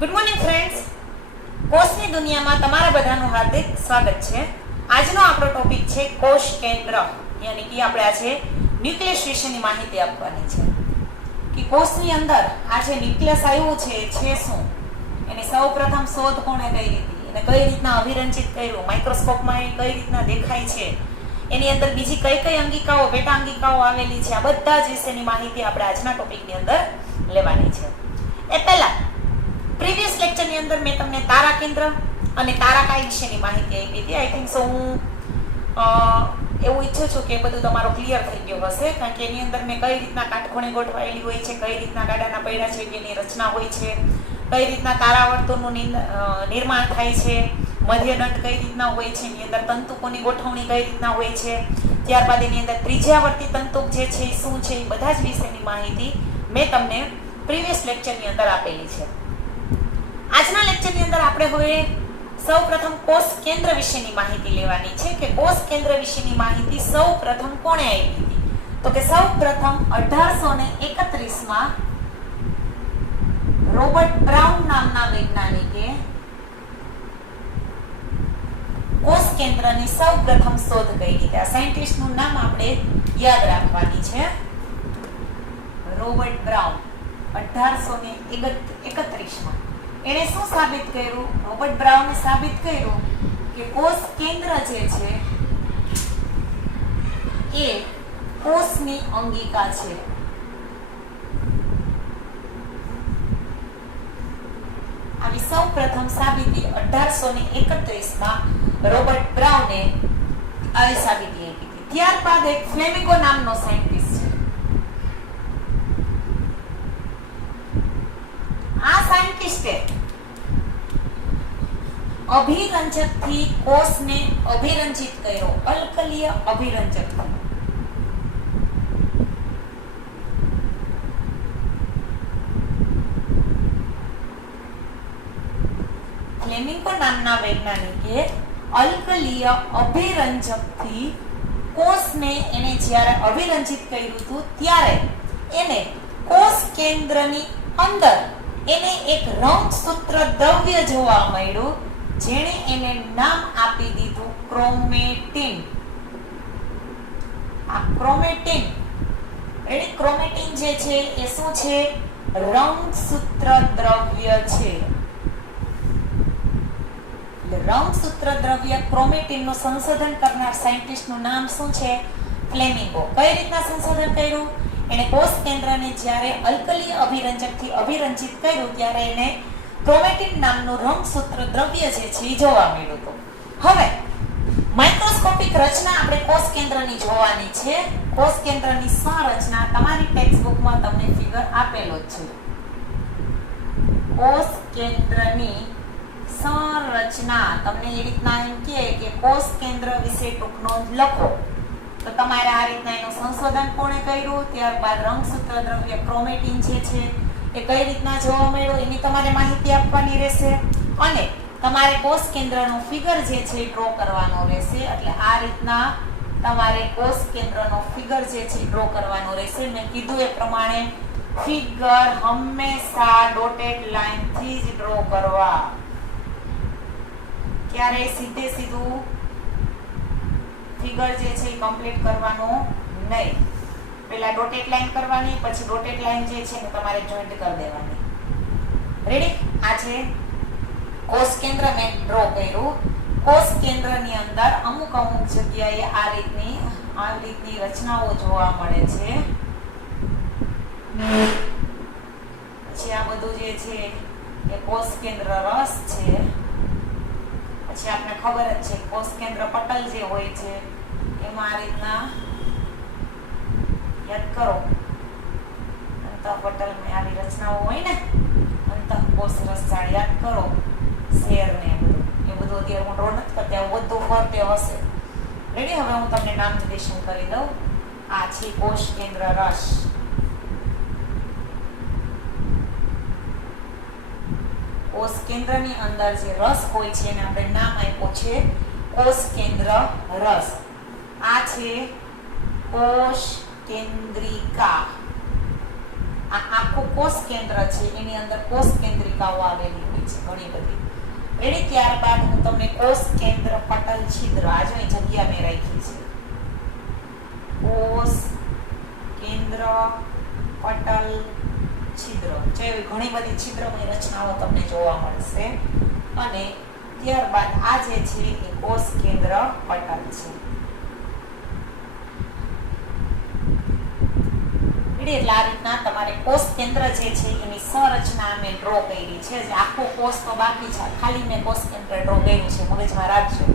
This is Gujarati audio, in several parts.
ગુડ મોર્નિંગ ફ્રેન્ડ્સ, કોષની દુનિયામાં તમારા બધાનું હાર્દિક સ્વાગત છે. આજનો આપણો ટોપિક છે કોષ કેન્દ્ર, યાની કે આપણે આજે ન્યુક્લિયસ વિશેની માહિતી આપવાની છે કે કોષની અંદર આ જે ન્યુક્લિયસ આવ્યું છે શું, એની સૌપ્રથમ શોધ કોણે કરી હતી, એને કઈ રીતના અભિરંજિત કર્યું, માઇક્રોસ્કોપમાં એ કઈ રીતના દેખાય છે, એની અંદર બીજી કઈ કઈ અંગિકાઓ, પેટા અંગિકાઓ આવેલી છે, આ બધા જ વિશેની માહિતી આપણે આજના ટોપિકની અંદર લેવાની છે. એ પહેલા પ્રીવિયસ લેક્ચરની અંદર મેં તમને તારા કેન્દ્ર અને તારાકાય વિશેની માહિતી આપી હતી. આઈ થિંક સો હું એવું ઈચ્છું છું કે બધું તમારો ક્લિયર થઈ ગયો હશે, કારણ કે એની અંદર મેં કઈ રીતના કાટખૂણે ગોઠવાયેલી હોય છે, કઈ રીતના ગાડાના પૈડા છે એની રચના હોય છે, કઈ રીતના તારાવર્તુળનું નિર્માણ થાય છે, મધ્યદંડ કઈ રીતના હોય છે, એની અંદર તંતુકોની ગોઠવણી કઈ રીતના હોય છે, ત્યારબાદ એની અંદર ત્રિજ્યાવર્તી તંતુક જે છે એ શું છે, એ બધા જ વિશેની માહિતી મેં તમને પ્રીવિયસ લેક્ચરની અંદર આપેલી છે. આજના લેક્ચરની અંદર આપણે હવે સૌપ્રથમ કોષ કેન્દ્ર વિશેની માહિતી લેવાની છે કે કોષ કેન્દ્ર વિશેની માહિતી સૌપ્રથમ કોણે આપી હતી. તો કે સૌપ્રથમ 1831 માં રોબર્ટ બ્રાઉન નામના વૈજ્ઞાનિકે કોષ કેન્દ્રની સૌપ્રથમ શોધ કરી હતી. આ સાયન્ટિસ્ટનું નામ આપણે યાદ રાખવાની છે, રોબર્ટ બ્રાઉન. 1831 માં એણે શું સાબિત કર્યું? રોબર્ટ બ્રાઉને સાબિત કર્યું કે કોષ કેન્દ્ર જે છે એ કોષની અંગિકા છે. આવી સૌપ્રથમ સાબિતી 1831 માં રોબર્ટ બ્રાઉને આવી સાબિતી આપી હતી. ત્યારબાદ એક ફ્લેમિંગો નામનો સાયન્ટિસ્ટ છે. આ સાયન્ટિસ્ટે અભિરંજકથી કોષને અભિરંજિત કર્યો, અલ્કલીય અભિરંજકથી. ફ્લેમિંગો નામના વૈજ્ઞાનિકે અલ્કલીય અભિરંજકથી કોષને એને જ્યારે અભિરંજિત કર્યું હતું ત્યારે એને કોષ કેન્દ્રની અંદર એને એક રંગસૂત્ર દ્રવ્ય જોવા મળ્યું, જેણે એને નામ આપી દીધું ક્રોમેટીન. આ ક્રોમેટીન, એટલે ક્રોમેટીન જે છે એ શું છે? રંગસૂત્ર દ્રવ્ય છે. એટલે રંગસૂત્ર દ્રવ્ય ક્રોમેટીનનું સંશોધન કરનાર સાયન્ટિસ્ટનું નામ શું છે? ફ્લેમિંગો. કઈ રીતના સંશોધન કર્યું? એને કોષ કેન્દ્રને જ્યારે અલ્કલીય અભિરંજકથી અભિરંજિત કર્યું ત્યારે એને ક્રોમેટીન નામનું રંગસૂત્ર દ્રવ્ય જે છે એ જોવા મળ્યું હતું. હવે માઇક્રોસ્કોપિક રચના આપણે કોષ કેન્દ્રની જોવાની છે. કોષ કેન્દ્રની સંરચના તમારી ટેક્સ્ટબુકમાં તમને ફિગર આપેલો જ છે. કોષ કેન્દ્રની સંરચના તમને એ રીતના એમ કહે કે કોષ કેન્દ્ર વિશે ટૂંક નોંધ લખો, તો તમારે આ રીતના એનું સંશોધન કોણે કર્યું, ત્યારબાદ રંગસૂત્ર દ્રવ્ય ક્રોમેટીન જે છે એ કઈ રીતના જોવા મળ્યું એની તમારે માહિતી આપવાની રહેશે, અને તમારે કોષ કેન્દ્રનો ફિગર જે છે ડ્રો કરવાનો રહેશે. એટલે આ રીતના તમારે કોષ કેન્દ્રનો ફિગર જે છે ડ્રો કરવાનો રહેશે. મેં કીધું એ પ્રમાણે ફિગર હંમેશા ડોટેડ લાઈનથી જ ડ્રો કરવા, ક્યારે સીધે સીધું ફિગર જે છે એ કમ્પ્લીટ કરવાનો નહીં. પહેલા ડોટેડ લાઈન કરવાની, પછી ડોટેડ લાઈન જે છે ને તમારે જોઈન્ટ કરી દેવાની. રેડી? આ છે કોષ કેન્દ્ર મેં ડ્રો કર્યું. કોષ કેન્દ્રની અંદર અમુક જગ્યાએ આ રીતની રચનાઓ જોવા મળે છે. પછી આ બધું જે છે એ કોષ કેન્દ્ર રસ છે. પછી આપને ખબર જ છે કોષ કેન્દ્ર પટલ જે હોય છે એમાં આ રીતના યાદ કરો, અંતઃપટલમાં આવી રચનાઓ હોય ને, અંતઃકોષ રસજાળ યાદ કરો, શેર ને એ બધું અત્યારે હું ડ્રો નથી કરતી, આવું બધું ફરતે હશે. રેડી? હવે હું તમને નામ નિર્દેશન કરી દઉં. આ છે કોષ કેન્દ્ર રસ. કોષ કેન્દ્રની અંદર જે રસ હોય છે એને આપણે નામ આપ્યું છે કોષ કેન્દ્ર રસ. આ છે કોષ કેન્દ્રિકા. આ આખું કોષ કેન્દ્ર છે એની અંદર કોષ કેન્દ્રિકાઓ આવેલી હોય છે ઘણી બધી. રેડી? ત્યારબાદ હું તમને કોષ કેન્દ્ર પટલ છિદ્ર આ જો જગ્યા મેં રાખી છે. કોષ કેન્દ્ર પટલ છિદ્ર જેવી ઘણી બધી છિદ્રમય રચનાઓ તમને જોવા મળશે. અને ત્યારબાદ આ જે છે એ કોષ કેન્દ્ર પટલ છે. એટલે આ રીતના તમારે કોષ કેન્દ્ર જે છે એની સંરચના મેં ડ્રો કરી છે. જે આખો કોષ તો બાકી છે, ખાલી મેં કોષ કેન્દ્ર ડ્રો કર્યું છે, મગજમાં રાખજો.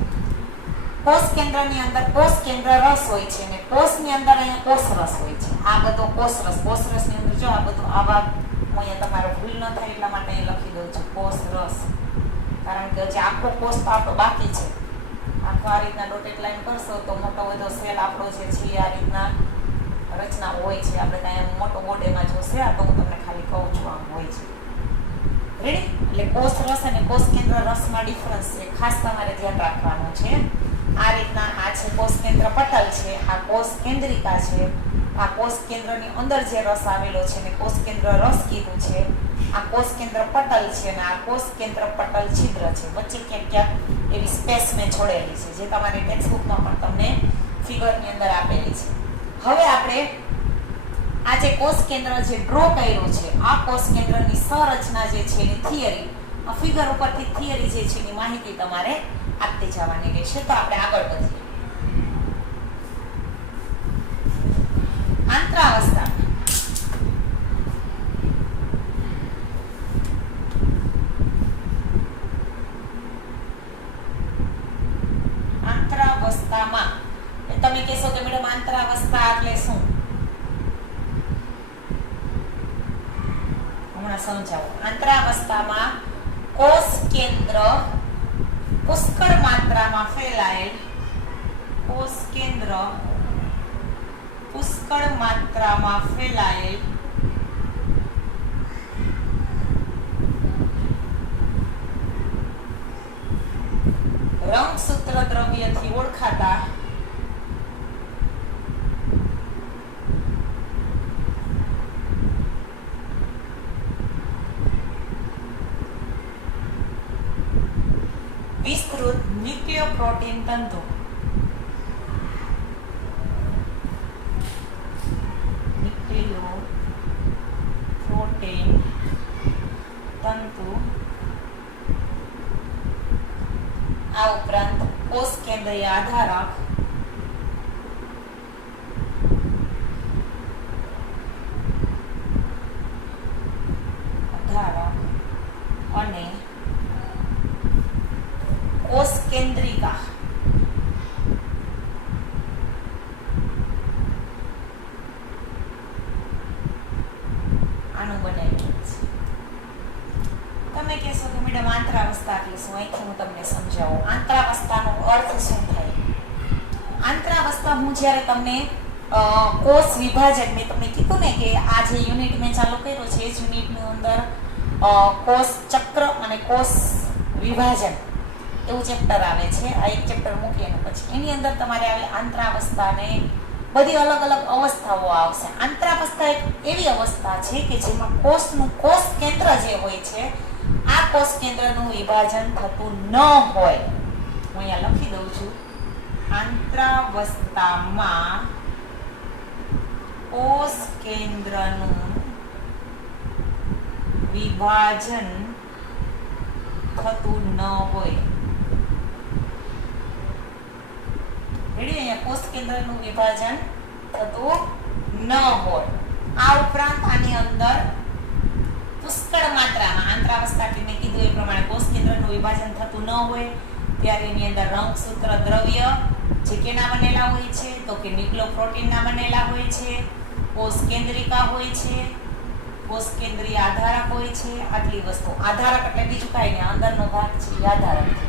કોષ કેન્દ્રની અંદર કોષ કેન્દ્ર રસ હોય છે અને કોષની અંદર અહીંયા કોષ રસ હોય છે. આ બધો કોષ રસની અંદર જો આ બધું આવા હું અહીંયા તમારો ભૂલ ન થાય એટલા માટે અહીં લખી દઉં છું કોષ રસ. કારણ કે જે આખો કોષ તો આપણો બાકી છે. આખો આ રીતના ડોટેડ લાઈન કરશો તો મોટો બધો સેલ આપણો જે છે આ રીતના રચના હોય છે. આપણે કાંઈ મોટો બોર્ડ એમાં જોશે, આ તો હું તમને ખાલી કહું છું આમ હોય છે. રેડી? એટલે કોષ રસ અને કોષ કેન્દ્ર રસમાં ડિફરન્સ છે, ખાસ તમારે ધ્યાન રાખવાનું છે. આ રીતના આ છે કોષ કેન્દ્ર પટલ છે, આ કોષ કેન્દ્રિકા છે. આ કોષ કેન્દ્રની અંદર જે રસ આવેલો છે ને કોષ કેન્દ્ર રસ કીધું છે. આ કોષ કેન્દ્ર પટલ છે અને આ કોષ કેન્દ્ર પટલ છિદ્ર છે. વચ્ચે ક્યાંક ક્યાંક એવી સ્પેસ મેં છોડેલી છે જે તમારી ટેક્સ્ટબુકમાં પણ તમને ફિગરની અંદર આપેલી છે. હવે આપણે આ જે કોષ કેન્દ્ર જે ડ્રો કર્યો છે આ કોષ કેન્દ્રની સંરચના જે છે એની થિયરી આ ફિગર ઉપરથી થિયરી જે છે એની માહિતી તમારે આપતી જવાની રહેશે. તો આપણે આગળ વધીએ. આંતરાવસ્થા આંતરાવસ્થામાં તમે કહેશો કે મેડમ આંતરાવસ્થા એટલે શું? હમણાં સમજાવો. આંતરાવસ્થામાં કોષ કેન્દ્ર પુષ્કળ માત્રામાં ફેલાયેલ કોષ કેન્દ્ર પુષ્કળ માત્રામાં ફેલાયેલ રંગસૂત્ર દ્રવ્યથી ઓળખાતા વિસ્તૃત ન્યુક્લિયોપ્રોટીન તંતુ આ ઉપરાંત કોષ કેન્દ્રીય આધારક અને કોષ કેન્દ્રિકા આનું બનાવેલું છે. તમે કહેશો કે મેડમ આંતરાવસ્થા એટલે શું? અહીંથી હું તમને સમજાવું. આંતરાવસ્થાનો અર્થ શું થાય? આંતરાવસ્થા હું જ્યારે તમને કોષ વિભાજન મેં તમને કીધું ને કે આ જે યુનિટ મેં ચાલુ કર્યો છે એ જ યુનિટની અંદર કોષ ચક્ર અને કોષ વિભાજન એવું ચેપ્ટર આવે છે. આ એક ચેપ્ટર મૂકીએ ને પછી એની અંદર તમારે આવે આંતરાવસ્થાને બધી અલગ અલગ અવસ્થાઓ આવશે. આંતરાવસ્થા એક એવી અવસ્થા છે કે જેમાં કોષનું કોષ કેન્દ્ર જે હોય છે આ કોષ કેન્દ્રનું વિભાજન થતું ન હોય. હું અહીંયા લખી દઉં છું. આંતરાવસ્થામાં કોષ કેન્દ્રનું વિભાજન થતું ન હોય. રેડી? અહીંયા કોષ કેન્દ્રનું વિભાજન થતું ન હોય. આ ઉપરાંત આની અંદર પુષ્કળ માત્રામાં આંતરાવસ્થા એટલે મેં કીધું એ પ્રમાણે કોષ કેન્દ્રનું વિભાજન થતું ન હોય ત્યારે એની અંદર રંગસૂત્ર દ્રવ્ય જે કેના બનેલા હોય છે તો કે ન્યુક્લિયોપ્રોટીનના બનેલા હોય છે. કોષ કેન્દ્રિકા હોય છે, કોષ કેન્દ્રીય આધારક હોય છે. આટલી વસ્તુ. આધારક એટલે બીજું કાંઈ નહીં, અંદરનો ભાગ છે એ આધારક છે.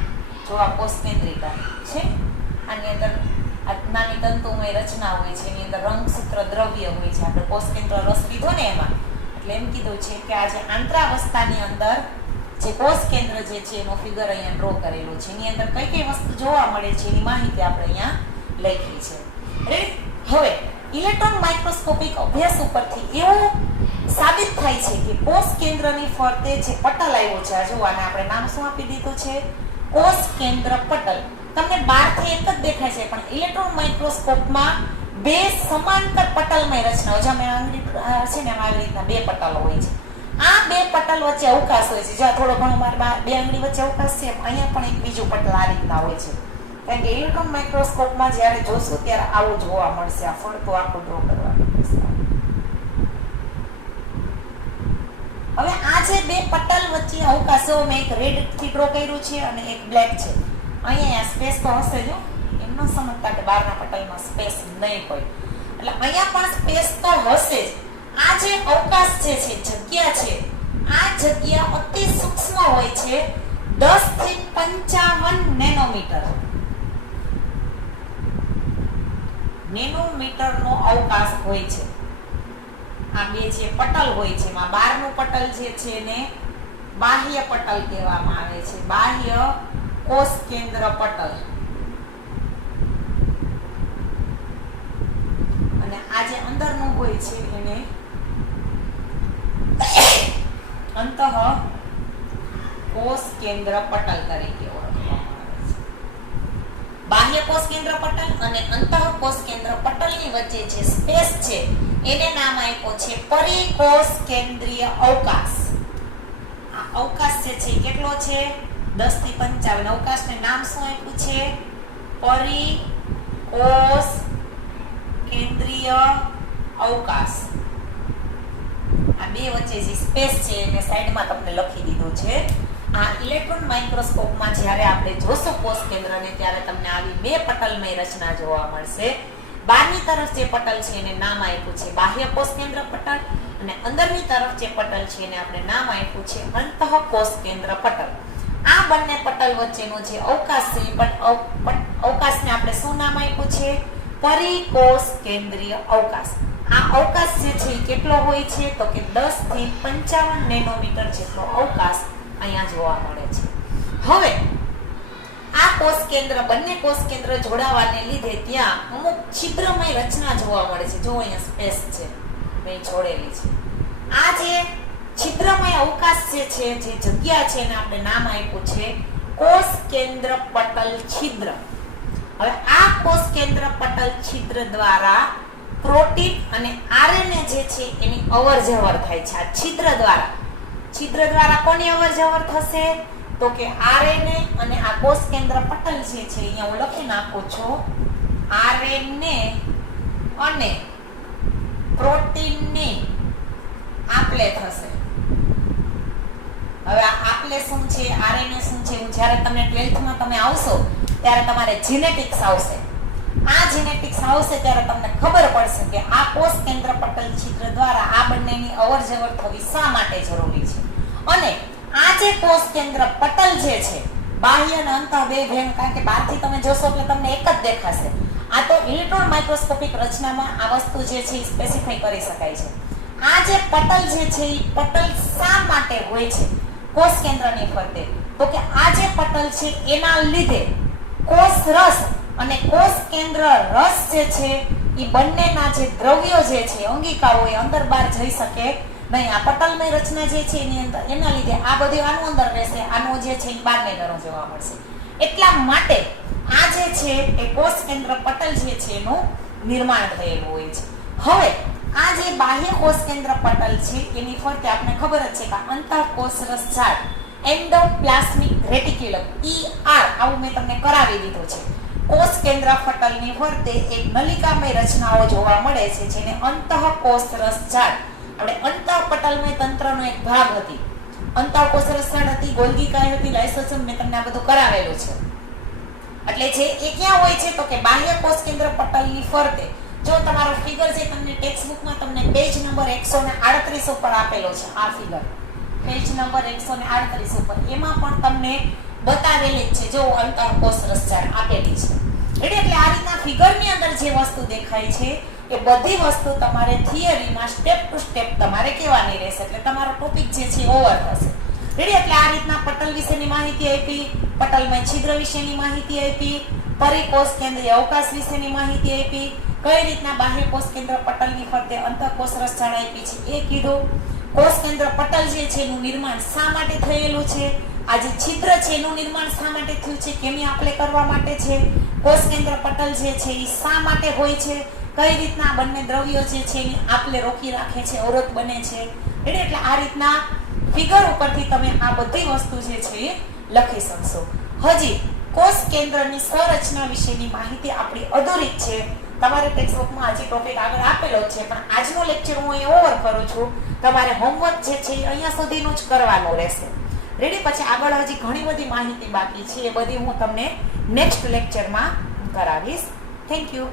જો આ કોષ કેન્દ્રિકા છે આની અંદર નાની તંતુમય રચના હોય છે, એની અંદર રંગસૂત્ર દ્રવ્ય હોય છે. આપણે કોષ કેન્દ્ર રસ લીધો ને એમાં એટલે એમ કીધું છે કે આ જે આંતરાવસ્થાની અંદર જે કોષ કેન્દ્ર જે છે એનો ફિગર અહીંયા ડ્રો કરેલો છે. એની અંદર કઈ કઈ વસ્તુ જોવા મળે છે એની માહિતી આપણે અહીંયા લખી છે. રેડી? હવે ઇલેક્ટ્રોન માઇક્રોસ્કોપિક અભ્યાસ ઉપરથી એવું સાબિત થાય છે કેન્દ્રની ફરતે જે પટલ આવ્યો છે, આ જો આને આપણે નામ શું આપી દીધું છે? કોષ કેન્દ્ર પટલ. તમને બહારથી એક જ દેખાય છે, પણ ઇલેક્ટ્રોન માઇક્રોસ્કોપમાં બે સમાંતર પટલમય રચનાઓ છે. અમે આંગળી છે ને આવી રીતના બે પટલો હોય છે. આ બે પટલ વચ્ચે અવકાશ હોય છે. જ્યાં થોડો ઘણો મારે બે આંગળી વચ્ચે અવકાશ છે, અહીંયા પણ એક બીજું પટલ આ રીતના હોય છે. કારણ કે ઇલેક્ટ્રોન માઇક્રોસ્કોપમાં જ્યારે જોશો ત્યારે આવું જોવા મળશે. આ ફરતું આખું ડ્રો કરવાનું રહેશે. હવે આ જે બે પટલ વચ્ચે અવકાશો, મેં એક રેડ થી ડ્રો કર્યું છે અને એક બ્લેક છે. અહીંયા સ્પેસ તો હશે જો, એમ ન સમજતા કે બહારના પટલમાં સ્પેસ નહીં હોય. એટલે અહીંયા પણ સ્પેસ તો હશે જ. આ જે અવકાશ છે, જગ્યા છે, આ જગ્યા અતિ સૂક્ષ્મ હોય છે, 10 થી 55 નેનોમીટર. નેનોમીટરનો અવકાશ હોય છે. આ બે જે પટલ હોય છે, એમાં બહારનું પટલ જે છે એને બાહ્ય પટલ કહેવામાં આવે છે. બાહ્ય કોષ કેન્દ્ર પટલ. અને આ જે અંદરનું હોય છે એને અંતઃ કોષ કેન્દ્ર પટલ તરીકે ઓળખવામાં આવે છે. બાહ્ય કોષ કેન્દ્ર પટલ અને અંતઃ કોષ કેન્દ્ર પટલની વચ્ચે જે સ્પેસ છે એને નામ આપ્યું છે પરિકોષ કેન્દ્રીય અવકાશ. આ અવકાશ જે છે કેટલો છે? 10 થી 55. અવકાશને નામ શું આપ્યું છે? પરિકોષ કેન્દ્રીય અવકાશ. આ બે વચ્ચે જે સ્પેસ છે એને સાઈડમાં તમને લખી દીધું છે. આ ઇલેક્ટ્રોન માઇક્રોસ્કોપમાં જ્યારે આપણે જોશું કોષ કેન્દ્રને, ત્યારે તમને આવી બે પટલમય રચના જોવા મળશે. બહારની તરફ જે પટલ છે એને નામ આપ્યું છે બાહ્ય કોષ કેન્દ્ર પટલ, અને અંદરની તરફ જે પટલ છે એને આપણે નામ આપ્યું છે અંતઃ કોષ કેન્દ્ર પટલ. આ બંને પટલ વચ્ચેનો જે અવકાશ છે, અવકાશને આપણે શું નામ આપ્યું છે? પરિકોષ કેન્દ્રીય અવકાશ. આ અવકાશ જે છે કેટલો હોય છે? તો કે 10 થી 55 નેનોમીટર જેટલો અવકાશ અહીંયા જોવા મળે છે. હવે આ કોષ કેન્દ્ર, બંને કોષ કેન્દ્ર જોડાવાને લીધે ત્યાં અમુક છિદ્રમય રચના જોવા મળે છે. જો અહીંયા સ્પેસ છે મેં છોડેલી છે. આ જે છિદ્રમય અવકાશ જે છે, જે જગ્યા છે, એને આપણે નામ આપ્યું છે કોષ કેન્દ્ર પટલ છિદ્ર. હવે આ કોષ કેન્દ્ર પટલ છિદ્ર દ્વારા પ્રોટીન અને આરએનએ જે છે એની અવરજવર થાય છે. આ છિદ્ર દ્વારા કોની અવરજવર થશે? તો કે આરએનએ અને આ કોષ કેન્દ્ર પટલ જે છે અહીંયા હું લખી નાખું છું. આરએનએ અને પ્રોટીનની આપલે થશે. હવે આ આપલે શું છે, આરએનએ શું છે, જ્યારે તમે 12th માં તમે આવશો ત્યારે તમારે જીનેટિક્સ આવશે. આ જીનેટિક્સ આવશે ત્યારે તમને ખબર પડશે કે આ કોષ કેન્દ્ર પટલ છિદ્ર દ્વારા આ બંનેની અવરજવર થવી શા માટે જરૂરી છે. અને આ જે કોષ કેન્દ્ર પટલ જે છે, બાહ્ય અને અંતઃ બે ભેગ, કારણ કે બહારથી તમે જોશો એટલે તમને એક જ દેખાશે. આ તો ઇલેક્ટ્રોન માઇક્રોસ્કોપિક રચનામાં આ વસ્તુ જે છે એ સ્પેસિફાઈ કરી શકાય છે. આ જે પટલ જે છે એ પટલ શા માટે હોય છે કોષ કેન્દ્રની ફરતે? તો કે આ જે પટલ છે એના લીધે કોષ રસ અને કોષ કેન્દ્ર રસ જે છે એ બંનેના જે દ્રવ્યો જે છે, અંગિકાઓ, એ અંદર બહાર જઈ શકે નહીં. આ પટલમય રચના જે છે એની અંદર, એના લીધે આ બધું આનું અંદર રહેશે, આનું જે છે એ બહારને તરફ જોવા મળશે. એટલા માટે આ જે છે એ કોષ કેન્દ્ર પટલ જે છે એનું નિર્માણ થયેલું હોય છે. હવે આ જે બાહ્ય કોષ કેન્દ્ર પટલ છે એની ફરતે આપણે ખબર જ છે કે અંતઃકોષરસ ઝાડ, એન્ડોપ્લાસ્મિક રેટિક્યુલમ, ER, આવું મેં તમને કરાવી દીધું છે. કોષ કેન્દ્ર પટલની ફરતે એક નલિકામય રચનાઓ જોવા મળે છે જેને અંતઃકોષરસ ઝાડ, આપણે અંતઃપટલમય તંત્રનો એક ભાગ હતી. અંતઃકોષરસ ઝાડ હતી, ગોલ્ગી કાય હતી, લાઇસોસોમ, મેં તમને આ બધું કરાવેલું છે. એટલે જે એ ક્યાં હોય છે? તો કે બાહ્ય કોષ કેન્દ્ર પટલની ફરતે. જો તમારો ફિગર છે તમને ટેક્સ્ટ બુકમાં તમને પેજ નંબર 138 ઉપર આપેલો છે. આ ફિગર પેજ નંબર 138 ઉપર, એમાં પણ તમને બતાવેલી છે. જો અંતઃકોષરસ ઝાડ આપેલી છે. એટલે આ રીતના ફિગરની અંદર જે વસ્તુ દેખાય છે એ બધી વસ્તુ તમારે થિયરીમાં સ્ટેપ ટુ સ્ટેપ તમારે કહેવાની રહેશે. એટલે તમારો ટોપિક જે છે ઓવર થશે. એટલે આ રીતના પટલ વિશેની માહિતી આપી, પટલમય છિદ્ર વિશેની માહિતી આપી, પરિકોષ કેન્દ્રીય અવકાશ વિશેની માહિતી આપી, કઈ રીતના બાહ્ય કોષ કેન્દ્ર પટલની ફરતે અંતઃકોષરસ ઝાડ આપી છે એ કીધું. કોષ કેન્દ્ર પટલ જે છે એનું નિર્માણ શા માટે થયેલું છે, આ જે છિદ્ર છે એનું નિર્માણ શા માટે થયું છે, કેમી આપલે કરવા માટે છે, કોષ કેન્દ્ર પટલ જે છે એ શા માટે હોય છે, કઈ રીતના આ બંને દ્રવ્યો જે છે એની આપલે રોકી રાખે છે, અવરોધ બને છે. એટલે આ રીતના ફિગર ઉપરથી તમે આ બધી વસ્તુ જે છે એ લખી શકશો. હજી કોષ કેન્દ્રની સંરચના વિશેની માહિતી આપણી અધૂરી જ છે. તમારે ટેક્સ્ટબુકમાં હજી ટોપિક આગળ આપેલો જ છે, પણ આજનો લેક્ચર હું અહીં ઓવર કરું છું. તમારે હોમવર્ક જે છે એ અહીંયા સુધીનું જ કરવાનું રહેશે. રેડી? પછી આગળ હજી ઘણી બધી માહિતી બાકી છે, એ બધી હું તમને નેક્સ્ટ લેક્ચરમાં કરાવીશ. Thank you.